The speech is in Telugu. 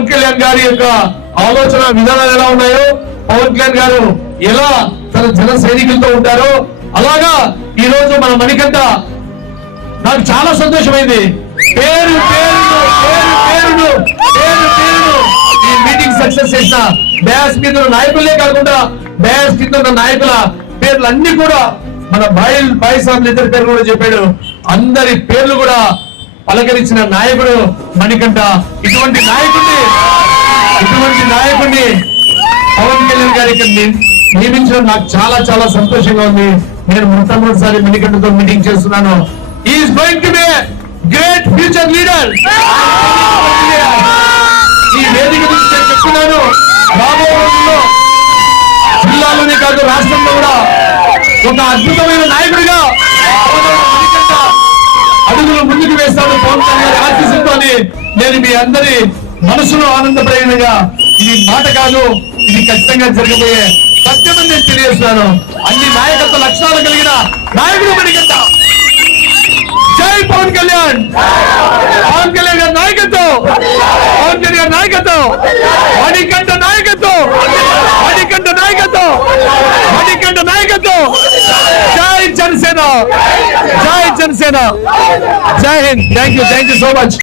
పవన్ కళ్యాణ్ గారి యొక్క ఆలోచన విధానాలు ఎలా ఉన్నాయో, పవన్ కళ్యాణ్ గారు ఎలా తన జన సైనికులతో ఉంటారో అలాగా ఈ రోజు మన మణికంఠ నాకు చాలా సంతోషమైంది. పేరు ఈ మీటింగ్ సక్సెస్ చేసిన బ్యాస్ మీద నాయకులే కాకుండా బ్యాస్ కింద ఉన్న నాయకుల పేర్లు అన్ని కూడా మన బాయి సార్లు ఇద్దరి పేరు కూడా చెప్పాడు. అందరి పేర్లు కూడా పలకరించిన నాయకుడు మణికంఠ. ఇటువంటి నాయకుడిని పవన్ కళ్యాణ్ గారికి నియమించడం నాకు చాలా చాలా సంతోషంగా ఉంది. నేను మొట్టమొదటిసారి మణికంఠతో మీటింగ్ చేస్తున్నాను. Is going to be great future leader. ఈ వేదిక నుంచి నేను చెప్తున్నాను, రాబోయే రోజుల్లో జిల్లాలోనే కాదు రాష్ట్రంలో కూడా ఒక అద్భుతమైన నాయకుడిగా మణికంఠ అడుగులు ముందుకు వేస్తాడు. పవన్ కళ్యాణ్ ఆశీస్సులతో నేను మీ అందరి మనసులో ఆనందపడేగా ఇది మాట కాదు, ఇది ఖచ్చితంగా జరగబోయే సత్యమని నేను తెలియజేస్తున్నాను. అన్ని నాయకత్వ లక్షణాలు కలిగిన నాయకుడు మణికంఠ. జై పవన్ కళ్యాణ్. పవన్ కళ్యాణ్ గారి నాయకత్వం, పవన్ కళ్యాణ్ గారి నాయకత్వం, మణికంఠ నాయకత్వం, మణికంఠ నాయకత్వం, మణికంఠ నాయకత్వం. జై జనసేన, జై జనసేన, జై Hind. Thank you so much.